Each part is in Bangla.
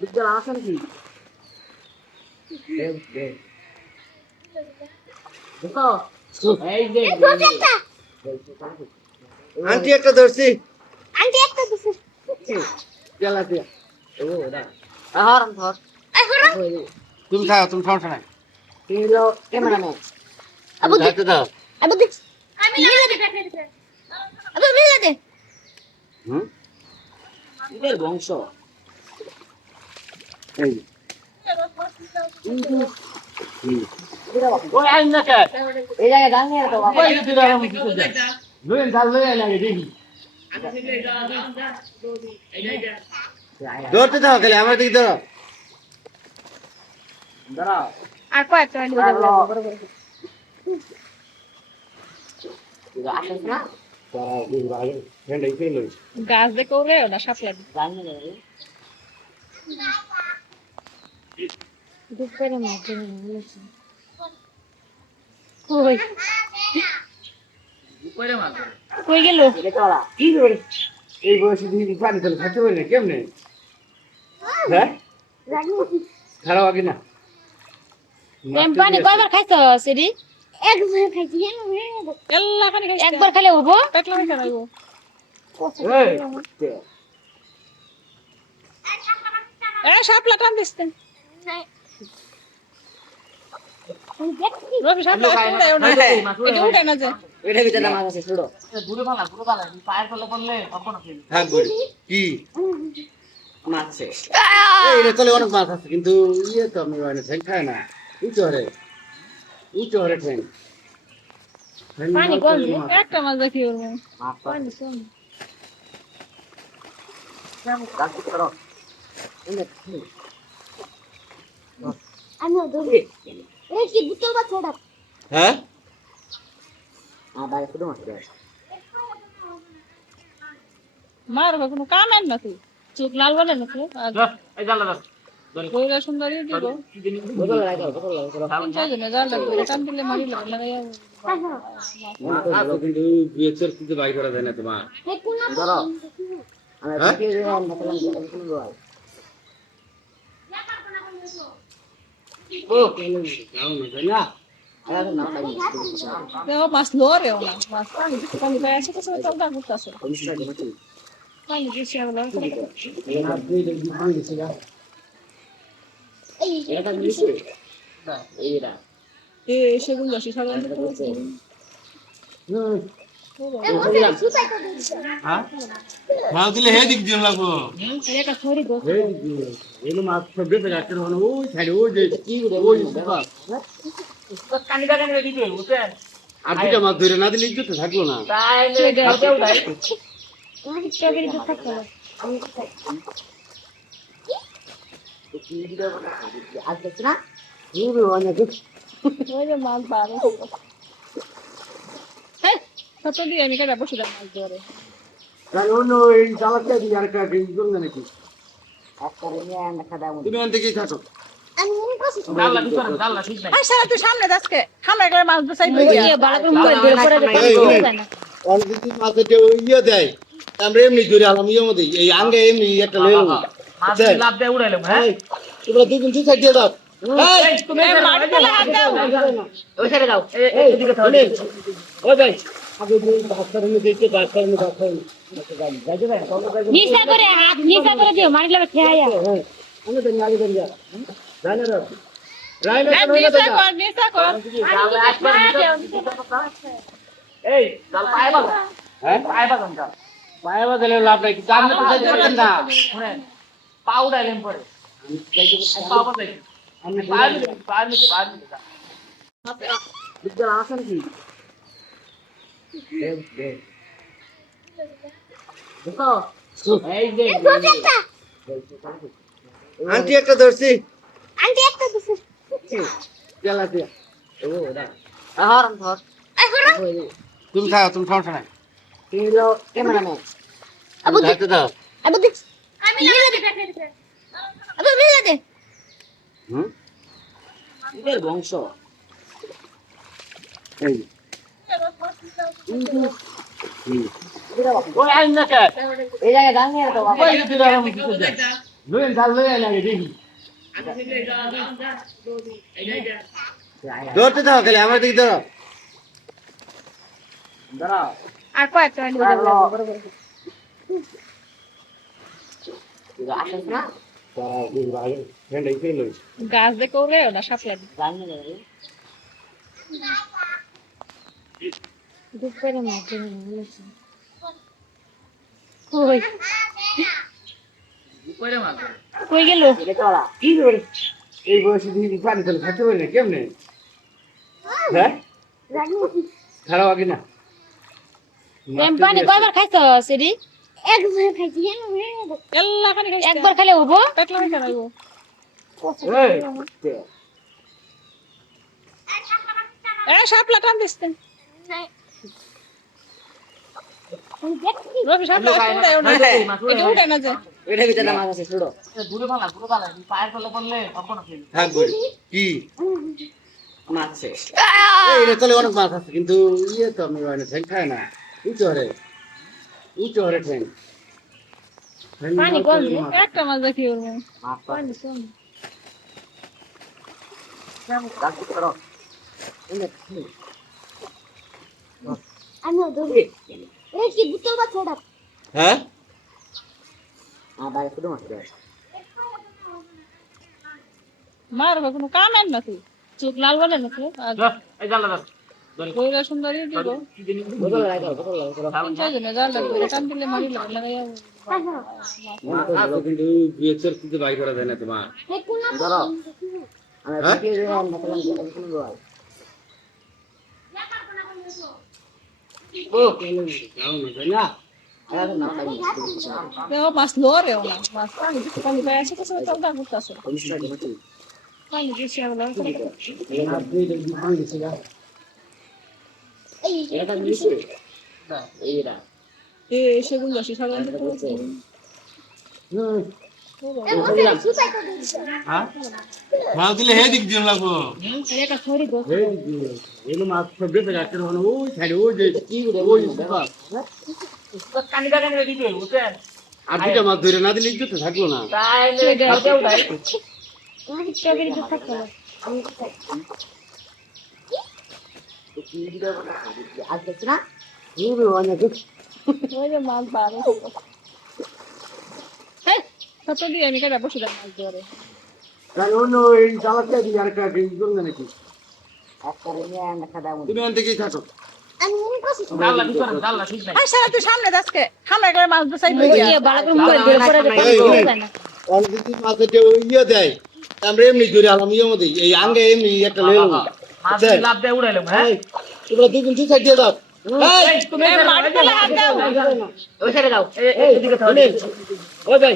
বিদ্যালয় আসেন কি দেখো এই যে আন্টি একটা ধরছি আন্টি একটা দিছে গেলা দিয়া ও ওটা আহার ধর তুমি খাও তুমি সমস্যা নাই কিলো ক্যামেরাম্যান আবু দেখ ধরতে দাও আবু দেখ আমি মিলা দে আবু মিলা দে হুম এদের বংশ এই ওই আইন না কে এই জায়গায় গান নিয়ে তো বাবা ওই দিদা আমি কিছু দে লইন ডাল লইন লাগে দেখি ধরতে দাও খালি আমার দিকে ধরো দাঁড়াও আর কয়েকটা আসেন না দাঁড়াও দিন আগে ফ্রেন্ড এই লই গাছ দেখে ওরে না সাপ লাগে গান নিয়ে দুপুরে মাছ কই উপরে মার কই গেল এটা চলা কি করে এই বয়সে দিন পানি তেল খাইতে পারি না কেমনে হ্যাঁ খারাপ আগে না এম পানি কয়বার খাইছো সেরি একবার খাইছি এল্লা পানি খাইছি একবার খেলে হবো পেটলা হইছে নাইবো এই এ সাপলা টান দিছেন রবি সাপলা উড়ায় না এটা উড়ায় না যে এটা ভিতরে মাছ আছে ছোড়ো দূরে পালা পায়ের তলে পড়লে কখনো ফেলি থাক বলি কি মাছ আছে এই রে তলে অনেক মাছ আছে কিন্তু ইয়ে তো আমি মানে ঠ্যাং খায় না উঁচু হরে ঠ্যাং পানি কম একটা মাছ দেখি ওর মাছ পানি কম গাছ করো আমি ধরি এই কি বুতল বা ছোড়া হ্যাঁ বাইরে শুধু মাছ আছে মার কোনো কাম আন না তুই চোখ লাল বলে না তুই এই জানলা দাও বইরা সুন্দরী দিব বোতল লাগাও তিন চার দিনে জাল লাগবে টান দিলে মারি লাগে কিন্তু বিয়ের কিন্তু বাই করা যায় না তোমার ধরো আমি হ্যাঁ? ভিডিও দিলাম মতলব ও নাও না তাই না আরে না ভাই দেখো মাছ লরে ওনা মাছ পানি পানি পায় আছে তো সব দাম করতেছে পানি বেশি হবে না না দুই দিন দুই দিন ছিল এটা নিচে এইটা এ সেগুন দশি সাধারণত করেছে হ্যাঁ হ্যাঁ দিলে হে দিক দিন লাগবো এটা ছড়ি গো হে দিক দিন এলো মাছ সব বেঁচে যাচ্ছে ওখানে ওই সাইডে ওই যে কি রে ওই ওই বাবা কানি বাগান রে দিতে বুঝছেন আর দুইটা মাছ ধরে না দিলে ইজ্জত থাকলো না তাইলে খাওয়াও দাই আমি চগেরি তো থাকতে কি ভিডিও আসছে না এই অনেক ওই যে মাছ বাড়ে হ্যাঁ কত দিয়ে আমি কেটে বসে মাছ ধরে কারণ অন্য এই জালাটা দিয়ে আর একটা ডিম করবে নাকি একটা নিয়ে আমরা খাওয়া তুমি এখান থেকেই থাকো আমি মনে করছি দাল্লা ভিতরে দাল্লা ঠিক নাই আই সারা তুই সামনে যাসকে সামনে করে মাছ বসাই দিয়ে বালা করে মুখ ধরে পড়ে অনেক কিছু মাছের যে ইয়ে দেয় আমরা এমনি ধরে আলাম ইয়ে মধ্যে এই আঙ্গে এমনি একটা লয়ে নেবো মাছ লাভ দিয়ে উড়াইলাম হ্যাঁ তোমরা দুজন দুই সাইড দিয়ে দাও এই তুমি মাছ ফেলে হাত দাও ওই সাইডে দাও এদিকে থাও ওই ভাই আগে যে ডাক্তার এনে দিতে ডাক্তার এনে যাইতে ভাই নিচা করে হাত নিচা করে দিও মারি লাগবে খেয়ায়া হ্যাঁ আমি তো আগে দেন যা রাইনা রাইনা নিচা কর এই দাল পায়ে বাঁধো হ্যাঁ পায়ে বাঁধন দাও পায়ে বাদলে লাভ নাই কিন্তু আপনি তো যাইতে পারেন না শুনেন পা উড়াইলেন পরে আমি যাইতে পা বাঁধাই আমি পায়ে বিদ্যালয় আসেন কি দেখো এই যে আন্টি একটা ধরছি আন্টি একটা দিছে গেলা দিয়া ও ওটা আহার ধর তুমি খাও তুমি সমস্যা নাই কিলো ক্যামেরাম্যান আবু দেখ ধরতে দাও আবু দেখ আমি মিলা দে আবু মিলা দে হুম এদের বংশ এই ওই আইন না কে এই জায়গায় গান নিয়ে তো বাবা ওই দিদা আমি কিছু দে লইন জাল লই আইলে আগে দেখি ধরতে থাকো খালি আমার দিকে ধরো দাঁড়াও আর কয়েকটা আসিস না দাঁড়াও দেখি আগে ফ্রেন্ড আইছে লই গাছ দেখে ওরে না সাপলা জানি না রে দুপুরে মাঝে কই কইরে মাল কই গেল এটা চলা কি করে এই বয়সে দিদি পানি তলে থাকতে পারি না কেমনে হ্যাঁ খারাপ আগে না পানি কয়বার খাইছো সেরি একবার খাইছি এল্লা খানি খাইছো একবার খেলে হবো পেটলা হইছে নাইবো এই এ সাপলা টান দিছে রবি সাপলা উড়ায় না এটা উড়ে না যে এটা ভিতরে মাছ আছে ছোড়ো দূরে ভালা পায়ের তলে পড়লে তখন ফেল হ্যাঁ বলি কি মাছ আছে এই রে তলে অনেক মাছ আছে কিন্তু ইয়ে তো আমি মানে ঠ্যাং খায় না উঁচু হরে ঠ্যাং পানি কম একটা মাছ দেখি ওর মাছ পানি কম রাখতে করো আমি ধরি এই কি বুতল বা ছোড়া হ্যাঁ বাইরে শুধু মাছ মারবে কোনো কামের না তুই চোখ লাল বলে না তুই এই জাল দাও কইরা সুন্দরী দিব বোতল লাগাও বোতল লাগাও তিন চার জনে জাল লাগবে টান দিলে মারি লাগাইয়া আছে কিন্তু বিয়ের কিন্তু বাই করা যায় না তোমার এই কোন ধরো আমি হ্যাঁ? ভিডিও দিলাম মতলব কোন বল ও কেন যাও না তাই না আরে না তাই দেখো মাছ লরে না মাছ পানি দিতে পানি পায় আছে তো সব চালটা করতেছে পানি দিছে আমরা এটা নিচে এইটা এ সেগুন দশি সাধারণ হ্যাঁ মাছ দিলে হে দিক দিন লাগবো এটা ছড়ি গো হে দিক দিন এলো মাছ সব বেঁচে যাচ্ছে না ওই সাইডে ওই যে কি করে ওই কানি কানি দিতে বুঝছেন আর দুটা মাছ ধরে না দিলে ইজ্জত থাকলো না তাইলে খাওয়াও তাই স্ট্রবেরি তো থাকে না কি দিও আজ দেখছ না কি অনেক ওই যে মাছ বাড়ে হ্যাঁ কত দিয়ে আমি কেটে বসে মাছ ধরে তাই অন্য এই জালাটা দিয়ে আরেকটা ড্রিঙ্ক করবে নাকি একটা নিয়ে আনা খাদা মু তুমি অন্তে কি থাকো আমি মনে করছি ডাল্লা ভিতরে ডাল্লা ঠিক নাই আই সারা তুই সামনে দাসকে সামনে গেলে মাছ বসাই লই বালা করে মুড়ে দিয়ে পরে অলরেডি মাছে যে ইয়ে দেয় আমরা এমনি ধরে আলাম ইয়ে মধ্যে এই আঙ্গে এমনি একটা লয়ে লব মাছ লাভ দিয়ে উড়াইলাম হ্যাঁ তোমরা দুজন ঠিক সাইড দিয়ে দাও এই তুমি মারতে হাত দাও ওই সাইডে দাও এদিকে থাও ওই ভাই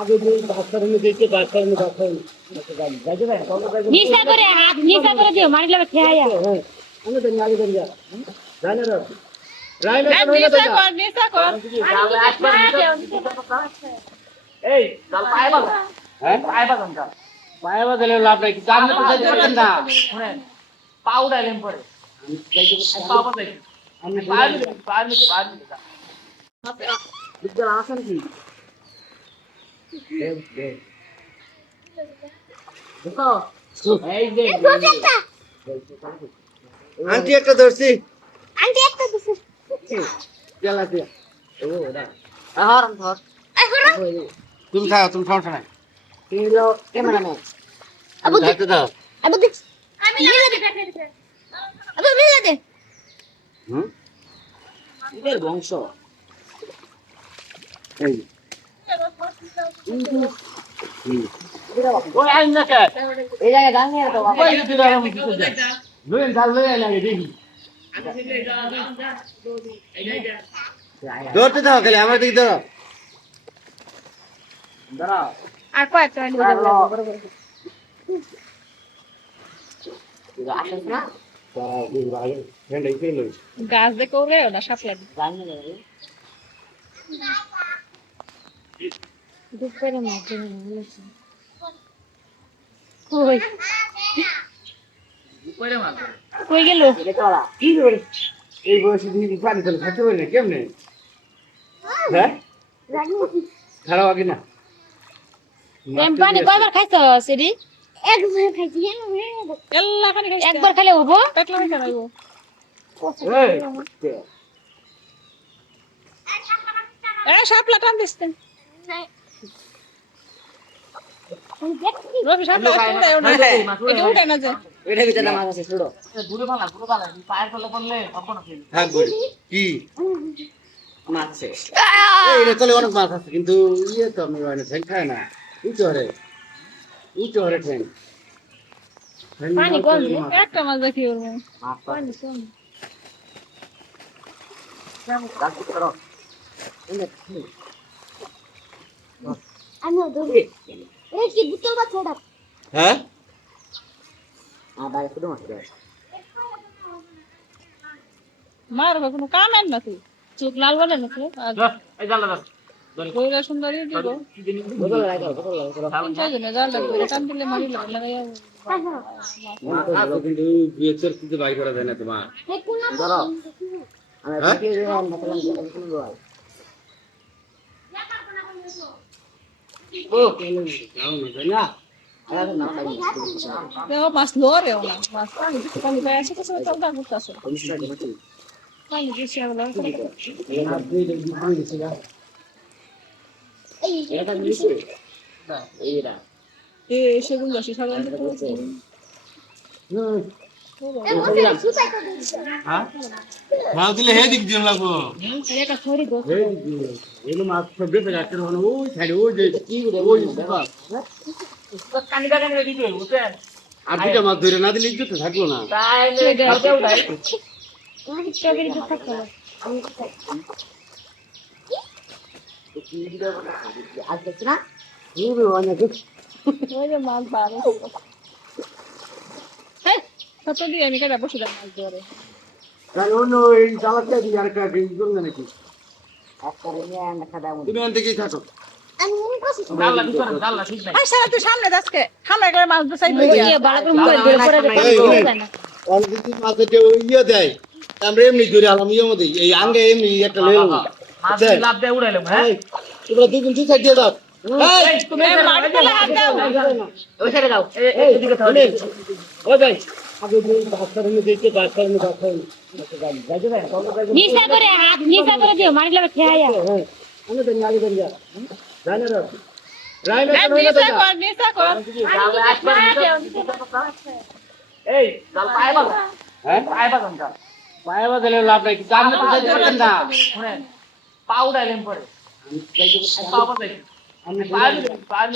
আগে দিয়ে ডাক্তার নিয়ে দেখতে ডাক্তার যাইতে ভাই নিচা করে হাত নিচা করে দিও মারি লাগবে খেয়ায়া হ্যাঁ আমি তো নিয়ে দেন যা জানা রে রাইনা নিচা কর এই কাল পায় বাবা হ্যাঁ পায় বাবা কাল পায়ে বাদলে লাভ নাই জানলে তো যাইতে পারতেন না শুনেন পা উড়াইলেন পরে পা বাদাই আমি পার বিদ্যাল আসেন কি দেখো এই যে আন্টি একটা ধরছি আন্টি একটা দিছে গেলা দিয়া ও ওটা আহারন ধর তুমি খাও তুমি সমস্যা নাই কিলো ক্যামেরাম্যান আবু খাইতে দাও আবু দেখ আমি মিলে দে আবু মিলে দে হুম এদের বংশ এই ওই আইন না কে এই জায়গায় গান নিয়ে তো বাবা লইন জাল লই আইলে আগে দেখি ধরতে থাকো খালি আমার দিকে ধরো দাঁড়াও আর কয়েকটা আসিস না দাঁড়াও দেখি আগে ফ্রেন্ড আইছে লই গাছ দেখে ওরে না সাপলা জানি না রে দুপুরে মাঝে কই কইরে মাল কই গেল এটা চলা কি করে এই বয়সে দিদি পানি তলে থাকতে পারি না কেমনে হ্যাঁ খারাপ আগে না পানি কয়বার খাইছো সেরি একবার খাইছি একবার খাইলে হবো শাপলা টান দিস রবি শাপলা এটা উঠে না যে এটা ভিতরে মাছ আছে ছোট দূরে ভালা পায়ের তলে পড়লে কখনো খেলি হ্যাঁ বলি কি মাছ আছে এই রে চলে অনেক মাছ আছে কিন্তু ইয়ে তো আমি মানে ঠ্যাং খায় না উঁচু হরে ঠ্যাং পানি কম দে একটা মাছ দেখি ওর মাছ পানি কম রাখি করো আমিও ধরবো এই কি বুতল মাছ ওটা হ্যাঁ বাইরে ছোট মাছ আছে মার কোনো কাম আর না তুই চোখ লাল বলে নাকি এই জানলা দাও বইরা সুন্দরী দিব বোতল লাগাও তিনজনে জালটা করে টান দিলে মারি লাগে লাগাইয়া আছে কিন্তু বিয়ের কিন্তু বাই করা যায় না তোমার এই কোন না ধরো আমি হ্যাঁ? ভিডিও দিলাম মতলব কোন বল ও নাও না তাই না আরে না দেখো মাছ লরে না মাছ পানি পানি পায় আছে তো সব দাগ করতেছে পানি বেশি হবে না এই এটা নিচে না এইটা এ সেগুন দশি সাধারণত করছে এই বসে সুতাই তো দিছে হ্যাঁ নাও দিলে হে দিক দিন লাগবো এটা ছড়ি দো হে দিক দিন এলো মাছ সব বেঁচে যাচ্ছে হলো ওই সাইডে ওই যে কি করে ওই দেখো কানি কানি দিতে বুঝছেন আর দুটা মাছ ধরে না দিলে ইজ্জত থাকলো না তাইলে খাওয়া উঠাই আমি স্ট্রবেরি দুধ খাচ্ছি আজ দেখছ না ওই যে মাছ বার হ্যাঁ কত দিয়ে আমি কেটে বসে মাছ ধরে তাহলে অন্য এই জালাটা দিয়ে আর একটা এই করবে নাকি একটা নিয়ে আমরা খাওয়া দাওয়া তুমি এখান থেকেই থাকো আমি মনে করছি জানলা ঠিক করে জানলা ঠিক নাই আই সারা তুই সামনে যাসকে সামনে করে মাছ ধরে সাইড ইয়ে ভালো করে মোবাইল ধরে পড়ে যায় না অলরেডি মাছের যে ইয়ে দেয় আমরা এমনি ধরে আলাম ইয়ে মধ্যে এই আঙ্গে এমনি একটা লয়ে নেবো মাছ লাভ দিয়ে উড়াইলাম হ্যাঁ তোমরা দুজন দুই সাইড দিয়ে দাও এই তুমি মাটি ফেলে হাত দাও ওই সাইডে দাও এদিকে থাও ওই ভাই আগে যে ডাক্তার এনে দিতে ডাক্তার এনে ডাক্তার যাইতে ভাই কত যাইতে নিচা করে হাত নিচা করে দিও মারি লাগে খেয়ায়া হ্যাঁ আমি তো আগে দেন যা রাইনা রে রাইনা এই তো নিচা কর জানলা একবার এই জাল পায় বাবা হ্যাঁ পায় বাবা জানটা পায়ে বাদলে লাভ নাই জানলে তো যাইতে পারতেন না শুনেন পা উড়াইলাম পরে যাইতে পা বাজাই আমি পায় পায়